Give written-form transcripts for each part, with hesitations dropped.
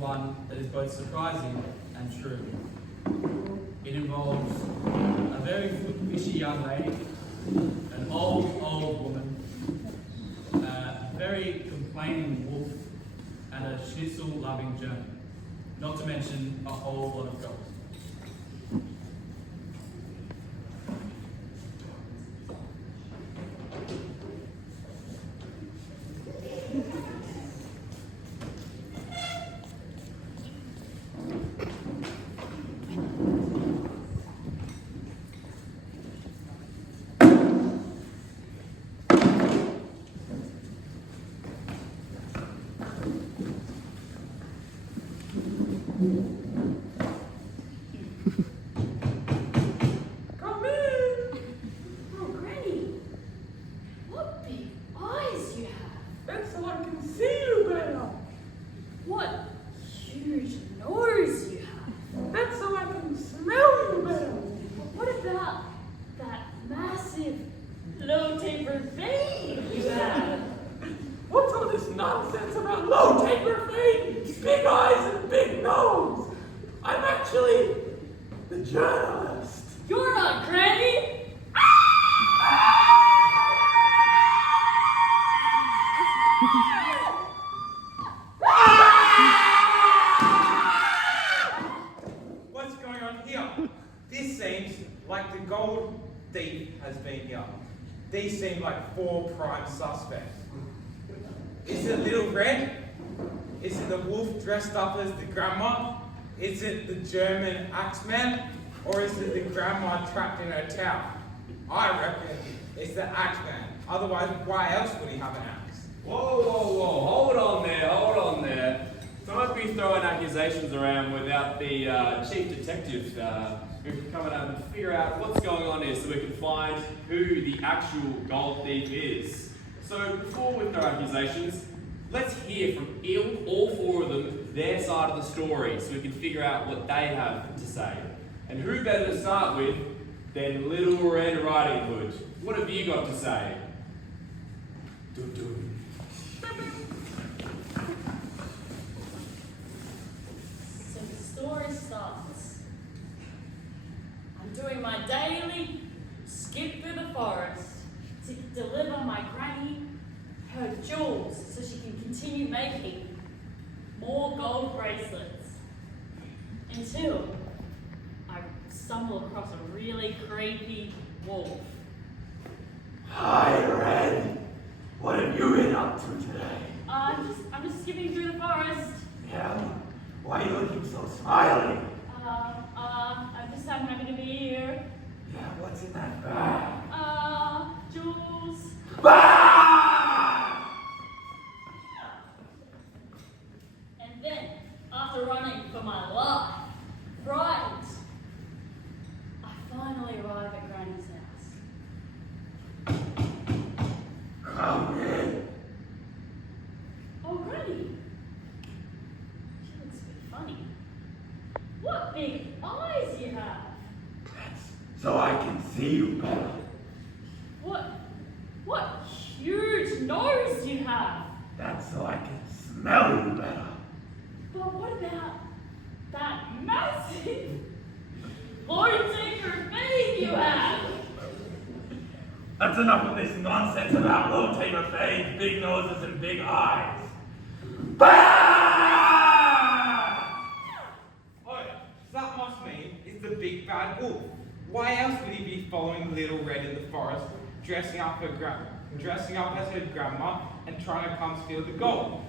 one that is both surprising and true. It involves a very fishy young lady, an old woman, a very complaining wolf, and a schnitzel-loving German. Not to mention a whole lot of gold. Come in! Oh, Granny, what big eyes you have. That's so I can see you better. What huge nose you have. That's so I can smell you better. What about that massive low taper vein you have? What's all this nonsense about low taper vein, big eyes and big nose? I'm actually the journalist. You're not Granny! What's going on here? This seems like the gold thief has been here. These seem like 4 prime suspects. Is it Little Red? Is it the wolf dressed up as the grandma? Is it the German axeman? Or is it the grandma trapped in her tower? I reckon it's the axeman. Otherwise, why else would he have an axe? Whoa, hold on there. Don't be throwing accusations around without the chief detective who can come out and figure out what's going on here so we can find who the actual gold thief is. So before we throw accusations, let's hear from all 4 of them, their side of the story, so we can figure out what they have to say. And who better to start with than Little Red Riding Hood? What have you got to say? So the story starts. I'm doing my daily skip through the forest to deliver my granny her jewels so she can continue making more gold bracelets. Until I stumble across a really creepy wolf. Hi, Red. What have you been up to today? I'm just skipping through the forest. Yeah? Why are you looking so smiley? I'm just happy to be here. Yeah, what's in that bag? Jewels. Bah! And then, after running for my life, frightened, I finally arrive at Granny's house. Come in. Oh, Granny. She looks a bit funny. What big eyes you have. That's so I can see you better. What huge nose you have. That's so I can smell you better. But what about that massive Lord Taker vein you have? That's enough of this nonsense about low taper veins, big noses, and big eyes. Bah! Oh, that must mean it's the big bad wolf. Why else would he be following Little Red in the forest, dressing up as her grandma, and trying to come steal the gold?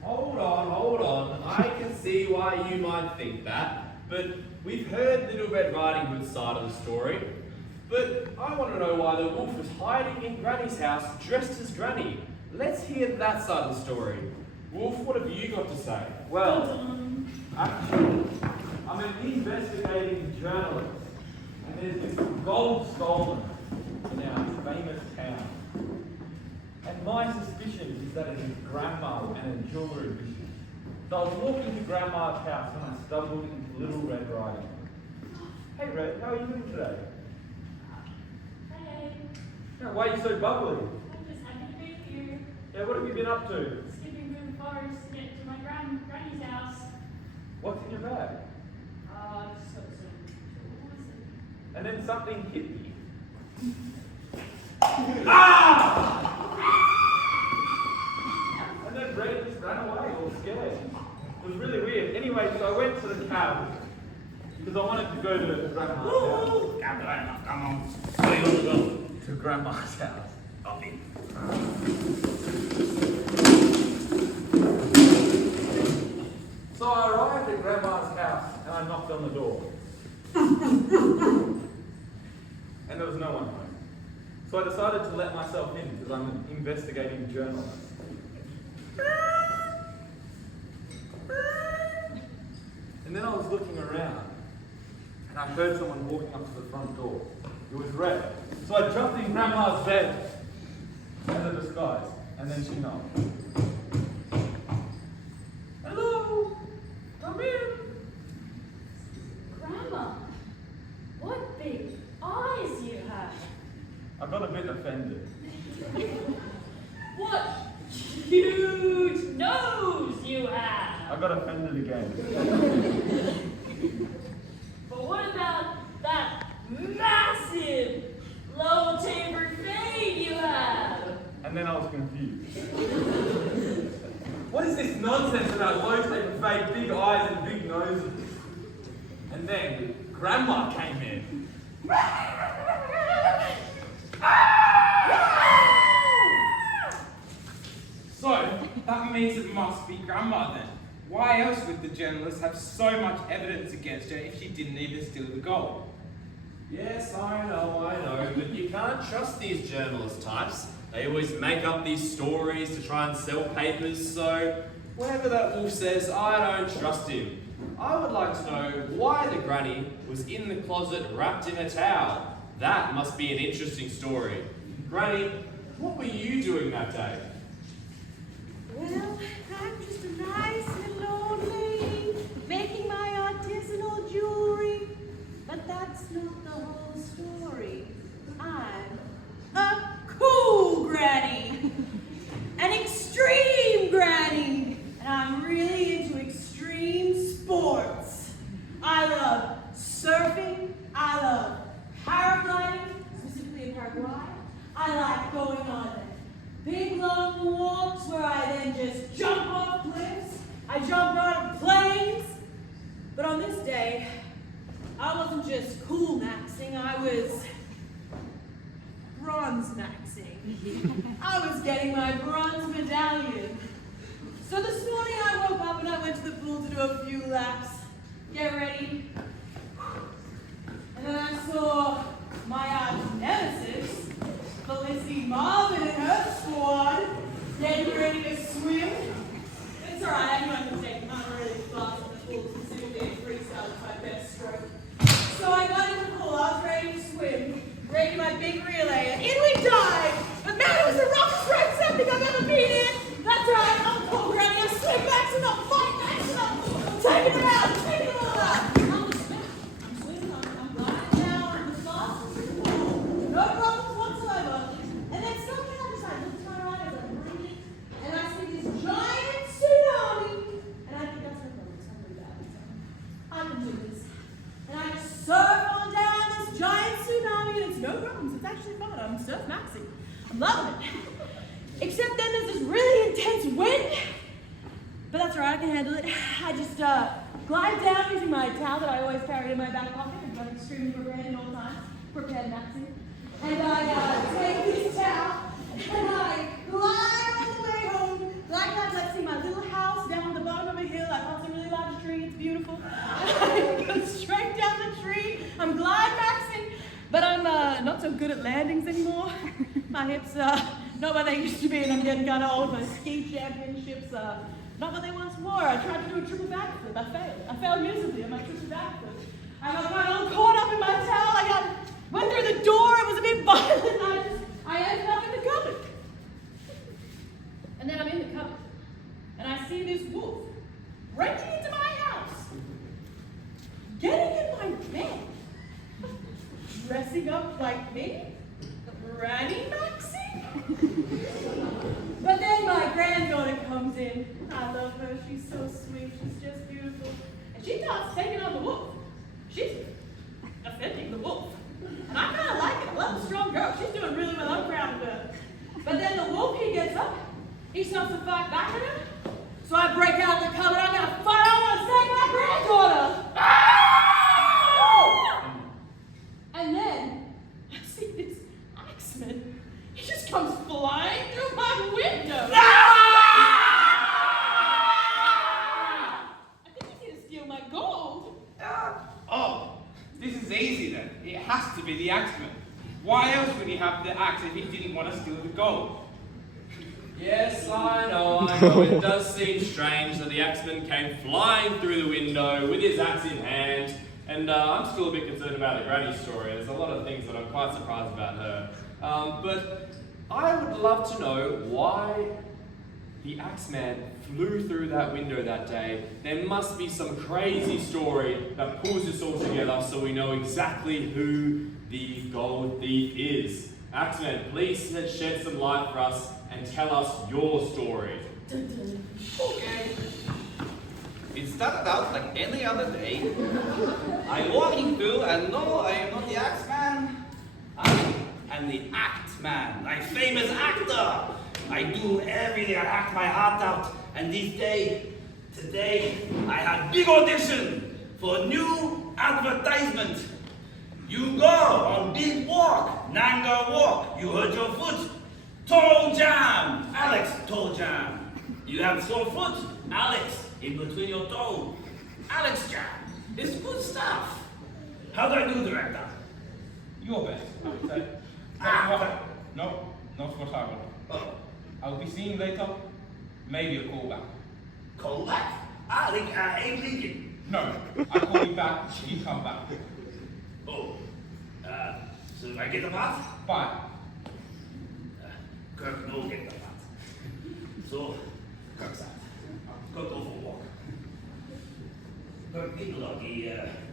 Hold on. I can see why you might think that, but we've heard Little Red Riding Hood's side of the story. But I want to know why the wolf was hiding in Granny's house dressed as Granny. Let's hear that side of the story. Wolf, what have you got to say? Well, actually, I'm an investigating journalist, and there's this gold stolen in our famous town. And my suspicion is that it is Grandma and a jewellery business. So I was walking to Grandma's house and I stumbled into Little Red Riding Hood. Hey Red, how are you doing today? Hey, Yeah, why are you so bubbly? I'm just happy to be here. Yeah, what have you been up to? Skipping through the forest to get to my granny's house. and then something hit me. Ah! And then Red just ran away, all scared. It was really weird. Anyway, so I went to the cab because I wanted to go to Grandma's house. Come on. Where you want to go? To Grandma's house. Coffee. So I arrived at Grandma's house and I knocked on the door. And there was no one home. So I decided to let myself in because I'm an investigating journalist. And then I was looking around and I heard someone walking up to the front door. It was Red. So I jumped in Grandma's bed as a disguise, and then she knocked. Hello, come in. Grandma, what big eyes you have. I got a bit offended. What huge nose you have. I got offended again. But what about that massive, low-tapered fade you have? And then I was confused. What is this nonsense about low-tapered fade, big eyes and big noses? And then Grandma came in. So, that means it must be Grandma then. Why else would the journalist have so much evidence against her if she didn't even steal the gold? Yes, I know, but you can't trust these journalist types. They always make up these stories to try and sell papers, so whatever that wolf says, I don't trust him. I would like to know why the granny was in the closet wrapped in a towel. That must be an interesting story. Granny, what were you doing that day? Well, I'm just a nice little old lady making my artisanal jewelry. But that's not the whole story. I'm a cool granny. An extreme granny. And I'm really into extreme sports. I love surfing. I love paragliding, specifically in Paraguay. I like going on big long walks where I then just jump off cliffs. I jump out of planes. But on this day, I wasn't just cool maxing, I was bronze maxing. I was getting my bronze medallion. So this morning I woke up and I went to the pool to do a few laps. Get ready. And then I saw my arch nemesis, Felicity Marvin and her squad, getting ready to swim. It's alright, anyone can take I'm really fast in the pool, specifically in freestyle, it's my best stroke. So I got in the pool, I was ready to swim, ready my big relay, and in we dived! But man, it was the roughest road something I've ever been in! That's right, I'm cool, Granny, I'm swim maxing up, fight maxing up, I'm taking it out, I'm taking it all out! I'm swimming, I'm gliding down, I'm as fast as the pool, no problems whatsoever. And then something I decided, look to my right as I'm breathing, and I see this giant tsunami, and I think that's no problem, it's not really bad. I can do this. And I just surf on down this giant tsunami, and it's no problems, it's actually fun, I'm surf maxing. I'm loving it. Except then there's this really intense wind, but that's all right, I can handle it. I just glide down using my towel that I always carry in my back pocket, because I'm extremely prepared at all times, prepared maxing. And I take this towel, and I glide all the way home. Glide, let's see, my little house down on the bottom of a hill. I pass a really large tree, it's beautiful. I go straight down the tree. I'm glide maxing, but I'm not so good at landings anymore. My hips not what they used to be, and I'm getting kind of old. My ski championships not what they once were. I tried to do a triple backflip. I failed. I failed miserably on my triple backflip. I got kind of all caught up in my towel. I went through the door. It was a bit violent. I ended up in the cupboard. And then I'm in the cupboard, and I see this wolf breaking into my house, getting in my bed, dressing up like me, Granny maxing. But then my granddaughter comes in. I love her. She's so sweet. She's just beautiful. And she starts taking on the wolf. She's offending the wolf. has to be the axeman. Why else would he have the axe if he didn't want to steal the gold? Yes, I know. It does seem strange that the axeman came flying through the window with his axe in hand. And I'm still a bit concerned about the granny story. There's a lot of things that I'm quite surprised about her. But I would love to know why the Axeman flew through that window that day. There must be some crazy story that pulls us all together so we know exactly who the gold thief is. Axeman, please shed some light for us and tell us your story. Okay. It started out like any other day. I'm walking through and no, I am not the Axeman. I am the Actman, my famous actor. I do everything, I act my heart out. And today, I had big audition for a new advertisement. You go on big walk, Nanga walk. You hurt your foot, toe jam, Alex toe jam. You have sore foot, Alex in between your toe, Alex jam. It's good stuff. How do I do, director? Your best, I would say. No, not what I want. Oh, I'll be seeing you later. Maybe a call back. call back? I ain't thinking. No, I call you back, you come back. Oh, so if I get the part? Fine. Kirk no get the part. So, Kirk's out. Kirk go for a walk. Kirk people look,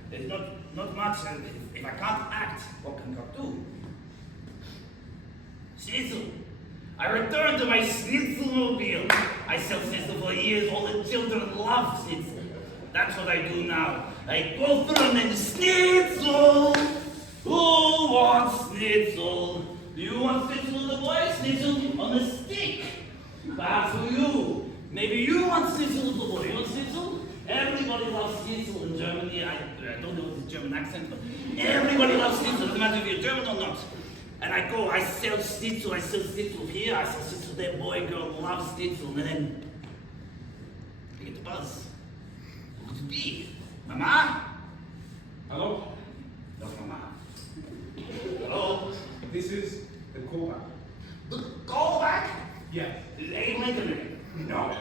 there's not much, if I can't act, what can Kirk do? Schnitzel. I return to my Schnitzelmobile. I sell Schnitzel for years, all the children love Schnitzel. That's what I do now. I go through and then Schnitzel! Who wants Schnitzel? Do you want Schnitzel, the boy? Schnitzel on a stick. Perhaps for you. Maybe you want Schnitzel, the boy. You want Schnitzel? Everybody loves Schnitzel in Germany. I don't know the German accent, but everybody loves Schnitzel. Doesn't matter if you're German or not. And I go, I sell Schnitzel here, I sell Schnitzel there. Boy, girl, loves Schnitzel. And then I get the buzz. Who could it be? Mama? Hello? Not Mama. Hello? This is the callback. The callback? Yes. Ain't making it. No.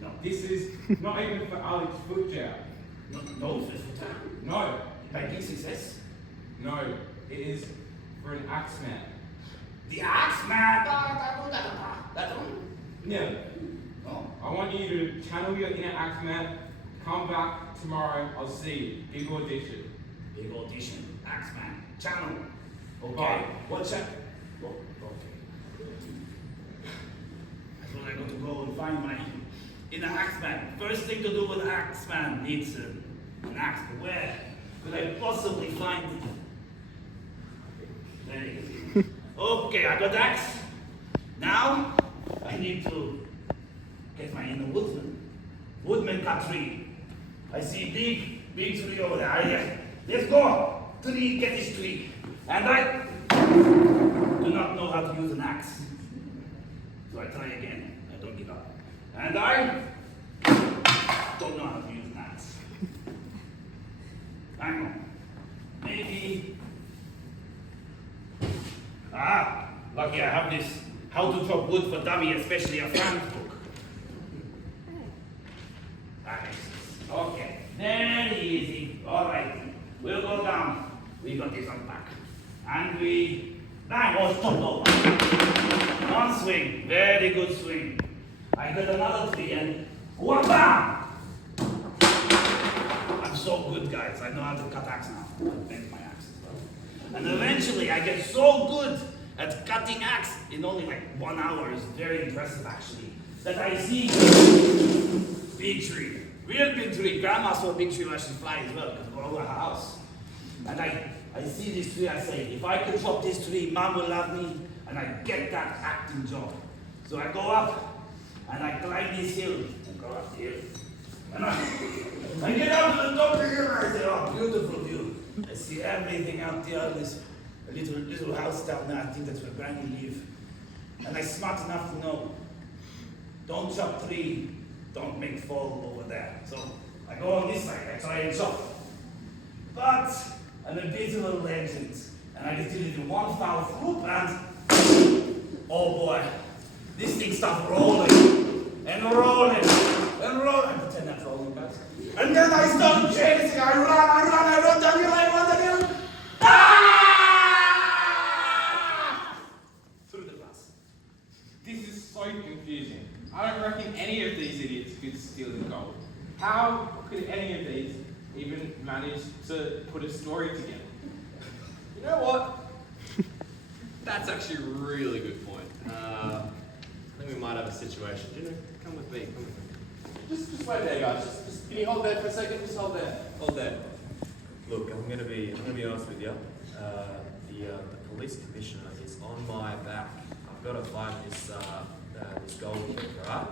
No. This is not even for Alex foot jam. No, sister. No. By big success. No. It is for an Axeman. The Axeman. That one? Yeah. No. I want you to channel your inner Axeman. Come back tomorrow. I'll see you. Big audition. Big audition. Axeman. Channel. Okay. Bye. What's that? Oh, okay. I thought I got to go and find my inner Axeman. First thing to do with Axeman needs an axe. But where could I possibly find it? There it is. Okay, I got the axe. Now I need to get my inner woodsman. Woodman cut tree. I see big tree over there. Let's go. Tree, get this tree. And I do not know how to use an axe. So I try again. I don't give up. And I don't know how to use an axe. I know. Maybe. Lucky I have this How to Chop Wood for Dummy, especially a Frank book. That makes sense. Okay. Very easy. All right. We'll go down. We got this on back. And we bang or stop over. One swing. Very good swing. I got another three and wha-bam! I'm so good, guys. I know how to cut axe now. I bend my axe as well. And eventually I get so good at cutting axe in only like 1 hour. It's very impressive actually. That I see big tree. Real big tree. Grandma saw a big tree when she fly as well because we're over her house. And I see this tree, I say, if I could chop this tree, Mom will love me, and I get that acting job. So I go up, and I climb this hill, and go up the hill. And I get out to the top of the hill, and I say, oh, beautiful view. I see everything out there, this little house down there, I think that's where Granny lives. And I'm smart enough to know, don't chop tree, don't make fall over there. So I go on this side, I try and chop. But and a busy little legend. And I just did it in one foul swoop and... Oh boy, this thing started rolling and rolling and rolling. I pretend that's rolling, guys. And then I start chasing. I run down the hill, I run down the hill. Ah! Through the glass. This is so confusing. I don't reckon any of these idiots could steal the gold. How could any of these even manage to put a story together? You know what? That's actually a really good point. I think we might have a situation. You know, come with me. Just wait there, guys. Just can you hold there for a second? Just hold there. Hold there. Look, I'm gonna be honest with you. The police commissioner is on my back. I've got to find this gold kid, right?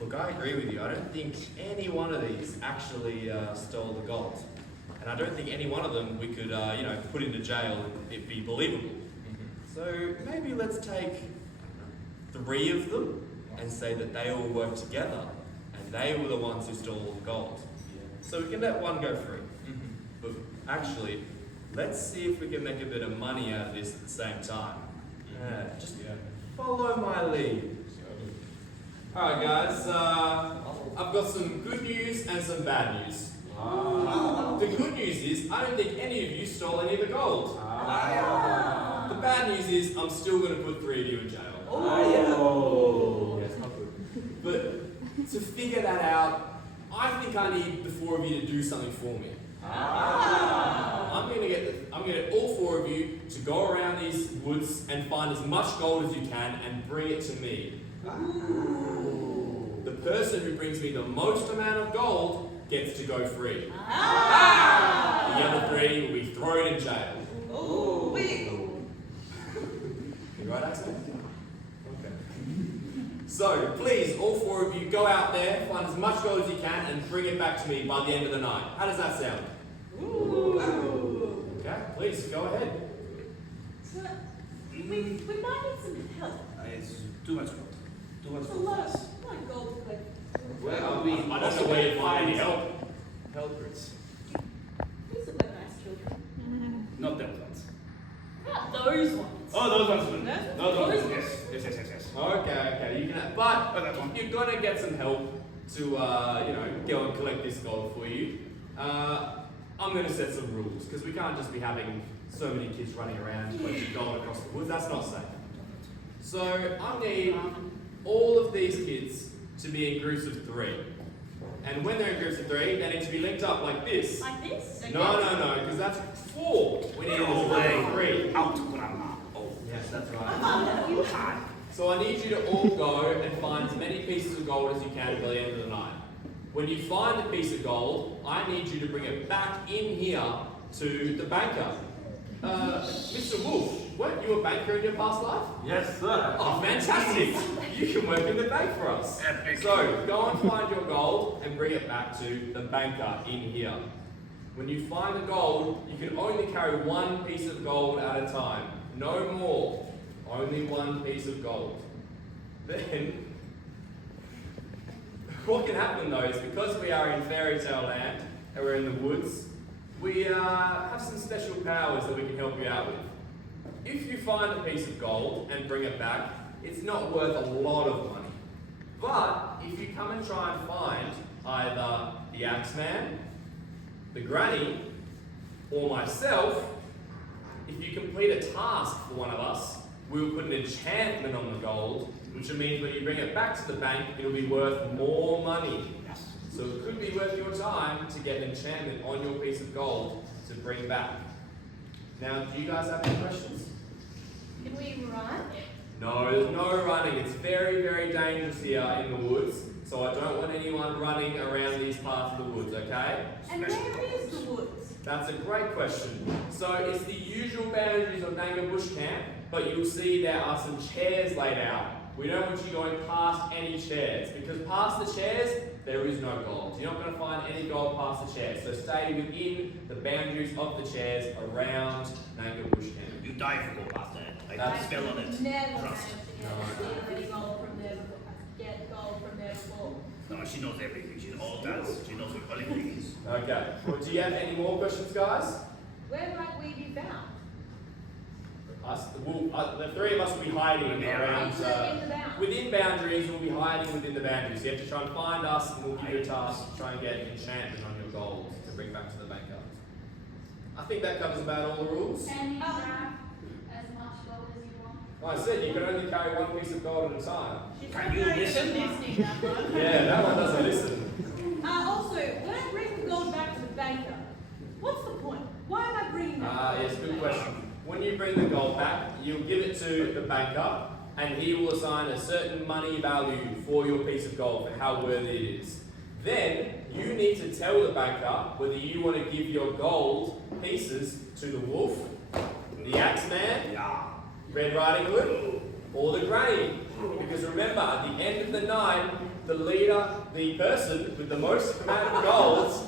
Look, I agree with you. I don't think any one of these actually stole the gold, and I don't think any one of them we could put into jail and it'd be believable. So maybe let's take 3 of them and say that they all worked together and they were the ones who stole all the gold. So we can let one go free. But actually, let's see if we can make a bit of money out of this at the same time. Just follow my lead. Alright guys, I've got some good news and some bad news. The good news is, I don't think any of you stole any of the gold. The bad news is, I'm still going to put 3 of you in jail. Yeah, it's not good. But to figure that out, I think I need the 4 of you to do something for me. I'm going to get all 4 of you to go around these woods and find as much gold as you can and bring it to me. The person who brings me the most amount of gold gets to go free. The other 3 will be thrown in jail. You right, Axel? Okay. So, please, all 4 of you, go out there, find as much gold as you can, and bring it back to me by the end of the night. How does that sound? Okay, please, go ahead. So, we might need some help. It's too much gold. Too much It's a gold. lot of gold to collect. Well, I don't know where you find any help. Helpers. These look like nice children. Not them ones. Not those ones. Oh, those ones. Those ones. Those Yes. Okay, you can. But that one. you're gonna get some help to go and collect this gold for you. I'm gonna set some rules because we can't just be having so many kids running around collecting gold across the woods. That's not safe. So I need all of these kids to be in groups of 3. And when they're in groups of 3, they need to be linked up like this. Like this? No, because that's 4. We need No a way. 3. Out, grandma. Oh, Yes, that's right. hi. So I need you to all go and find as many pieces of gold as you can by the end of the night. When you find a piece of gold, I need you to bring it back in here to the banker. Mr. Wolf, weren't you a banker in your past life? Yes, sir. Oh, fantastic! You can work in the bank for us. Epic. So, go and find your gold and bring it back to the banker in here. When you find the gold, you can only carry 1 piece of gold at a time. No more. Only 1 piece of gold. Then, what can happen though is because we are in fairy tale land and we're in the woods, we have some special powers that we can help you out with. If you find a piece of gold and bring it back, it's not worth a lot of money. But if you come and try and find either the Axeman, the Granny, or myself, if you complete a task for one of us, we'll put an enchantment on the gold, which means when you bring it back to the bank, it'll be worth more money. So it could be worth your time to get an enchantment on your piece of gold to bring back. Now, do you guys have any questions? Can we run? No, there's no running. It's very, very dangerous here in the woods. So I don't want anyone running around these parts of the woods, okay? And where is the woods? That's a great question. So it's the usual boundaries of Nanga Bush Camp, but you'll see there are some chairs laid out. We don't want you going past any chairs, because past the chairs, there is no gold. You're not going to find any gold past the chairs. So stay within the boundaries of the chairs around Nanga Bush Camp. You die if you go past that. I That's- spell on it. Never Trust. managed to get any gold from there before. Get gold from there before. No, she knows everything. She knows all that. She knows what quality is. Okay. Well, do you have any more questions, guys? where might we be found? The three of us will be hiding around. In the boundaries. Within boundaries, we'll be hiding within the boundaries. You have to try and find us, and we'll give you a task to try and get enchantment on your gold to bring back to the banker. I think that covers about all the rules. And you grab as much gold as you want. Like I said, you can only carry one piece of gold at a time. Can you listen? Yeah, that one doesn't listen. Also, when I bring the gold back to the banker, what's the point? Why am I bringing that? Yes, good question. When you bring the gold back, you'll give it to the banker, and he will assign a certain money value for your piece of gold, for how worthy it is. Then, you need to tell the banker whether you want to give your gold pieces to the wolf, the Axeman, Red Riding Hood, or the Granny. Because remember, at the end of the night, the leader, the person with the most amount of golds,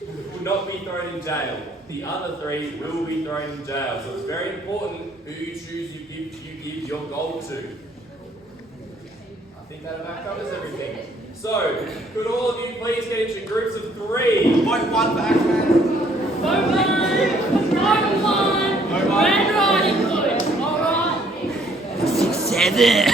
will not be thrown in jail. The other three will be thrown in jail. So it's very important who you choose you give your gold to. I think that about covers everything. So, could all of you please get into groups of 3? Vote 1 for Axeman. Vote one. Red Riding Hood. All right. 7.